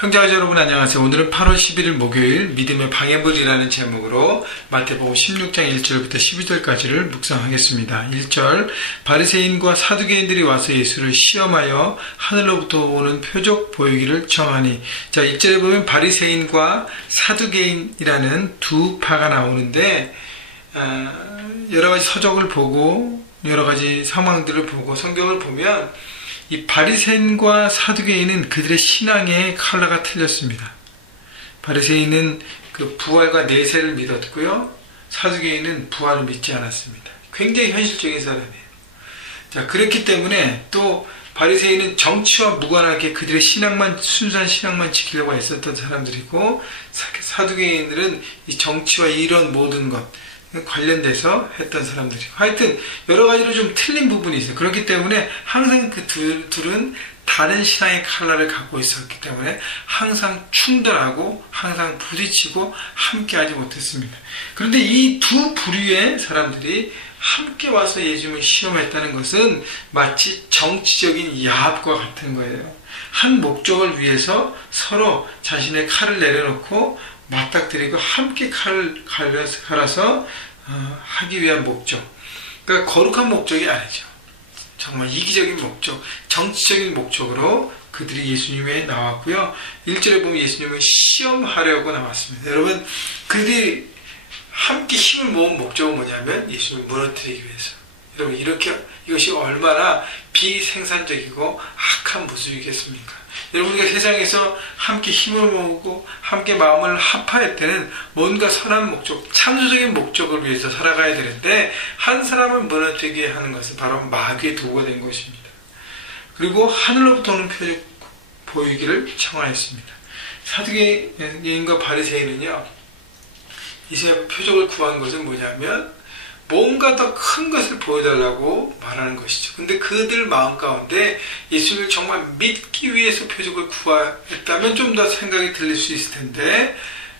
형제자매 여러분 안녕하세요. 오늘은 8월 11일 목요일 믿음의 방해물이라는 제목으로 마태복음 16장 1절부터 12절까지를 묵상하겠습니다. 1절 바리새인과 사두개인들이 와서 예수를 시험하여 하늘로부터 오는 표적 보이기를 청하니. 자, 1절에 보면 바리새인과 사두개인이라는 두 파가 나오는데 여러 가지 서적을 보고 여러 가지 상황들을 보고 성경을 보면 이 바리새인과 사두개인은 그들의 신앙의 컬러가 틀렸습니다. 바리새인은 그 부활과 내세를 믿었고요. 사두개인은 부활을 믿지 않았습니다. 굉장히 현실적인 사람이에요. 자, 그렇기 때문에 또 바리새인은 정치와 무관하게 그들의 신앙만, 순수한 신앙만 지키려고 애썼던 사람들이고, 사두개인들은 이 정치와 이런 모든 것 관련돼서 했던 사람들이고, 하여튼 여러 가지로 좀 틀린 부분이 있어요. 그렇기 때문에 항상 그 둘은 다른 신앙의 컬러를 갖고 있었기 때문에 항상 충돌하고 항상 부딪히고 함께하지 못했습니다. 그런데 이 두 부류의 사람들이 함께 와서 예수님을 시험했다는 것은 마치 정치적인 야합과 같은 거예요. 한 목적을 위해서 서로 자신의 칼을 내려놓고 맞닥뜨리고 함께 칼을 갈아서 하기 위한 목적. 그러니까 거룩한 목적이 아니죠. 정말 이기적인 목적, 정치적인 목적으로 그들이 예수님에 나왔고요. 1절에 보면 예수님을 시험하려고 나왔습니다. 여러분, 그들이 함께 힘을 모은 목적은 뭐냐면 예수님을 무너뜨리기 위해서. 여러분, 이것이 얼마나 비생산적이고 악한 모습이겠습니까? 여러분, 우리가 세상에서 함께 힘을 모으고 함께 마음을 합할 때는 뭔가 선한 목적, 창조적인 목적을 위해서 살아가야 되는데, 한 사람을 무너뜨리게 하는 것은 바로 마귀의 도구가 된 것입니다. 그리고 하늘로부터 오는 표적 보이기를 청하였습니다. 사두개인과 바리새인은요, 이제 표적을 구한 것은 뭐냐면 뭔가 더 큰 것을 보여달라고 말하는 것이죠. 근데 그들 마음 가운데 예수님을 정말 믿기 위해서 표적을 구했다면 좀 더 생각이 들릴 수 있을 텐데,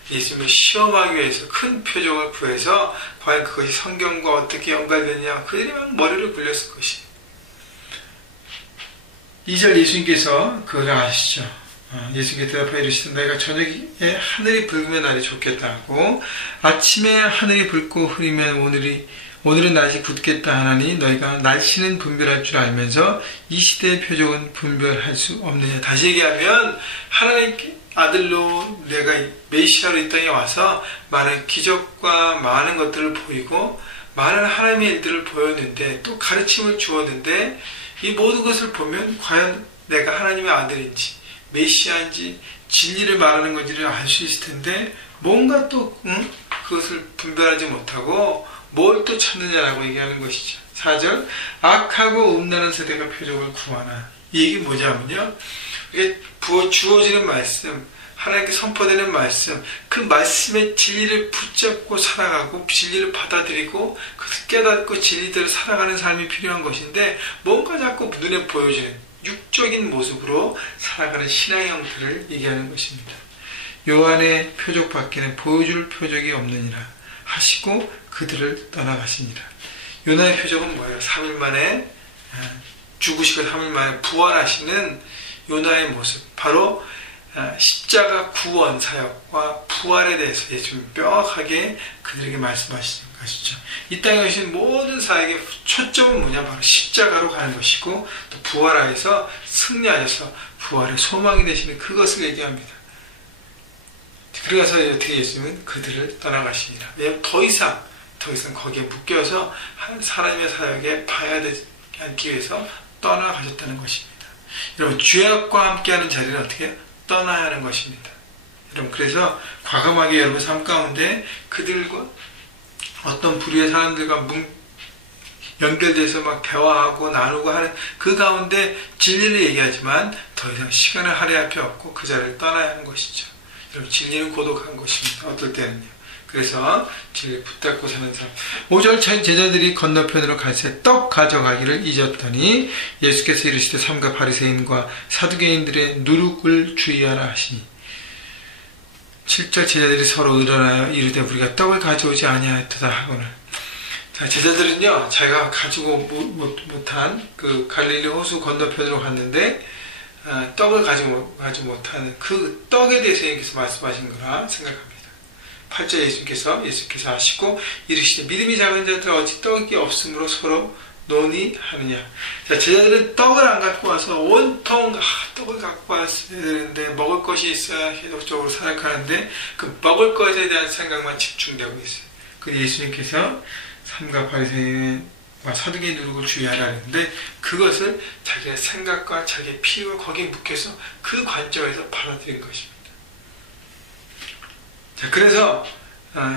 예수님을 시험하기 위해서 큰 표적을 구해서 과연 그것이 성경과 어떻게 연관되느냐, 그들이 막 머리를 굴렸을 것이에요. 2절 예수님께서 그걸 아시죠? 예수께서 대답하여 이르시되 너희가 저녁에 하늘이 붉으면 날이 좋겠다 하고 아침에 하늘이 붉고 흐리면 오늘은 날이 굳겠다 하나니 너희가 날씨는 분별할 줄 알면서 이 시대의 표적은 분별할 수 없느냐. 다시 얘기하면 하나님 아들로 내가 메시아로 이 땅에 와서 많은 기적과 많은 것들을 보이고 많은 하나님의 일들을 보였는데 또 가르침을 주었는데, 이 모든 것을 보면 과연 내가 하나님의 아들인지 메시아인지 진리를 말하는 건지를 알 수 있을 텐데, 뭔가 또 그것을 분별하지 못하고 뭘 또 찾느냐라고 얘기하는 것이죠. 4절 악하고 음란한 세대가 표적을 구하나. 이 얘기 뭐냐면요, 이게 주어지는 말씀, 하나님께 선포되는 말씀, 그 말씀의 진리를 붙잡고 살아가고 진리를 받아들이고 그것을 깨닫고 진리대로 살아가는 삶이 필요한 것인데, 뭔가 자꾸 눈에 보여지는 육적인 모습으로 살아가는 신앙의 형태를 얘기하는 것입니다. 요한의 표적 밖에는 보여줄 표적이 없느니라 하시고 그들을 떠나가시니라. 요나의 표적은 뭐예요? 3일 만에 죽으시고 3일 만에 부활하시는 요나의 모습, 바로 십자가 구원 사역과 부활에 대해서 예수님이 명확하게 그들에게 말씀하시는 것이죠. 이 땅에 오신 모든 사역의 초점은 뭐냐? 바로 십자가로 가는 것이고 또 부활하여서 승리하여서 부활의 소망이 되시는 그것을 얘기합니다. 그래서 어떻게 예수님은 그들을 떠나가시니라. 왜냐하면 더 이상 거기에 묶여서 하나님의 사역에 방해되지 않기 위해서 떠나가셨다는 것입니다. 여러분, 죄악과 함께하는 자리는 어떻게 떠나야 하는 것입니다. 여러분, 그래서 과감하게 여러분 삶 가운데 그들과 어떤 부류의 사람들과 연결돼서 막 대화하고 나누고 하는 그 가운데 진리를 얘기하지만 더 이상 시간을 할애할 필요 없고 그 자리를 떠나야 하는 것이죠. 여러분, 진리는 고독한 것입니다. 어떨 때는요. 그래서 진리를 붙잡고 사는 사람. 5절 제자들이 건너편으로 갈새 떡 가져가기를 잊었더니 예수께서 이르시되 삼가 바리새인과 사두개인들의 누룩을 주의하라 하시니. 7절 제자들이 서로 일어나여 이르되 우리가 떡을 가져오지 아니하였도다 하거늘. 자, 제자들은요, 자기가 가지고 못한 그 갈릴리 호수 건너편으로 갔는데 떡을 가지 못하는 그 떡에 대해서 예수님께서 말씀하신 거라 생각합니다. 8절 예수님께서 하시고 이르시되 믿음이 작은 자들 어찌 떡이 없으므로 서로 논의하느냐. 자, 제자들은 떡을 안 갖고 와서 온통 떡을 갖고 왔어야 되는데 먹을 것이 있어야 계속적으로 살아가는데 그 먹을 것에 대한 생각만 집중되고 있어요. 그래서 예수님께서 삼가 바리새인과 사두개인 누룩을 주의하라 했는데 그것을 자기의 생각과 자기의 피와 거기에 묶여서 그 관점에서 받아들인 것입니다. 자, 그래서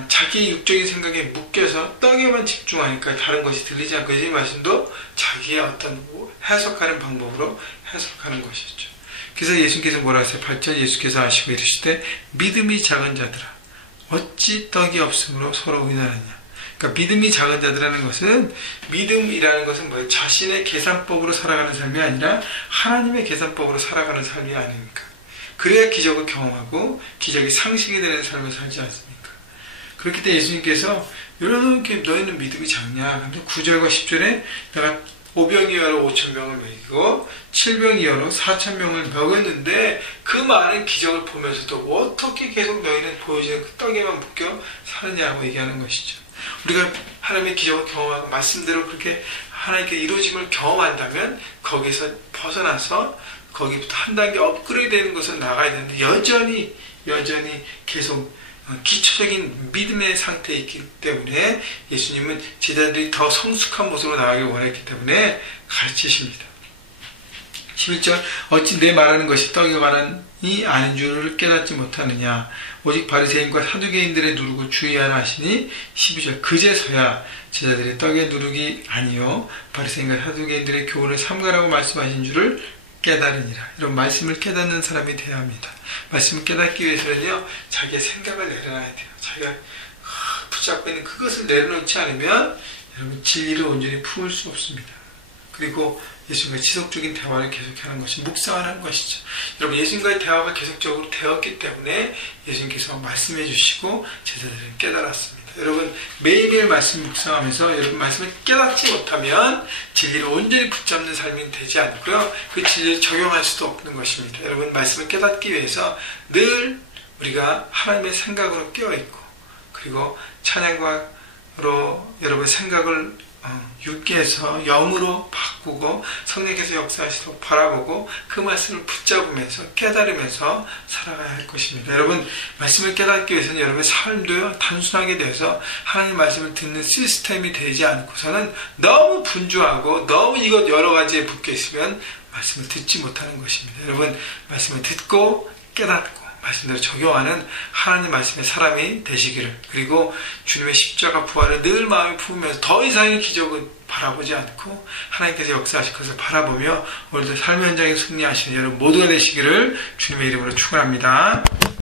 자기 육적인 생각에 묶여서 떡에만 집중하니까 다른 것이 들리지 않고 이 말씀도 자기의 어떤 해석하는 방법으로 해석하는 것이었죠. 그래서 예수님께서 뭐라 하세요? 8절 예수께서 하시고 이르시되 믿음이 작은 자들아 어찌 떡이 없으므로 서로 의논하느냐. 그러니까 믿음이 작은 자들이라는 것은 믿음이라는 것은 뭐예요? 자신의 계산법으로 살아가는 삶이 아니라 하나님의 계산법으로 살아가는 삶이 아닙니까? 그래야 기적을 경험하고 기적이 상식이 되는 삶을 살지 않습니까? 그렇기 때문에 예수님께서 이렇게 너희는 믿음이 작냐? 근데 9절과 10절에 내가 5병 이하로 5,000명을 먹이고 7병 이하로 4,000명을 먹였는데 그 많은 기적을 보면서도 어떻게 계속 너희는 보여지는 그 떡에만 묶여 사느냐고 얘기하는 것이죠. 우리가 하나님의 기적을 경험하고 말씀대로 그렇게 하나님께 이루어짐을 경험한다면 거기서 벗어나서 거기부터 한 단계 업그레이드 되는 것으로 나가야 되는데 여전히 계속 기초적인 믿음의 상태에 있기 때문에 예수님은 제자들이 더 성숙한 모습으로 나가길 원했기 때문에 가르치십니다. 11절 어찌 내 말하는 것이 떡에 관한이 아닌 줄을 깨닫지 못하느냐 오직 바리새인과 사두개인들의 누룩을 주의하라 하시니 12절 그제서야 제자들이 떡의 누룩이 아니요 바리새인과 사두개인들의 교훈을 삼가라고 말씀하신 줄을 깨달으니라. 이런 말씀을 깨닫는 사람이 되어야 합니다. 말씀을 깨닫기 위해서는요 자기의 생각을 내려놔야 돼요. 자기가 붙잡고 있는 그것을 내려놓지 않으면 여러분 진리를 온전히 품을 수 없습니다. 그리고 예수님과 지속적인 대화를 계속하는 것이 묵상하는 것이죠. 여러분 예수님과의 대화가 계속적으로 되었기 때문에 예수님께서 말씀해 주시고 제자들은 깨달았습니다. 여러분 매일매일 말씀 묵상하면서 여러분 말씀을 깨닫지 못하면 진리를 온전히 붙잡는 삶이 되지 않고요. 그 진리를 적용할 수도 없는 것입니다. 여러분 말씀을 깨닫기 위해서 늘 우리가 하나님의 생각으로 깨어있고 그리고 찬양과로 여러분 생각을 육계에서 영으로 바꾸고 성령께서 역사하시도록 바라보고 그 말씀을 붙잡으면서 깨달으면서 살아가야 할 것입니다. 여러분 말씀을 깨닫기 위해서는 여러분의 삶도요 단순하게 되어서 하나님 말씀을 듣는 시스템이 되지 않고서는 너무 분주하고 너무 이것 여러 가지에 묶여 있으면 말씀을 듣지 못하는 것입니다. 여러분 말씀을 듣고 깨닫고 말씀대로 적용하는 하나님 말씀의 사람이 되시기를 그리고 주님의 십자가 부활을 늘 마음에 품으면서 더 이상의 기적을 바라보지 않고 하나님께서 역사하실 것을 바라보며 오늘도 삶의 현장에 승리하시는 여러분 모두가 되시기를 주님의 이름으로 축원합니다.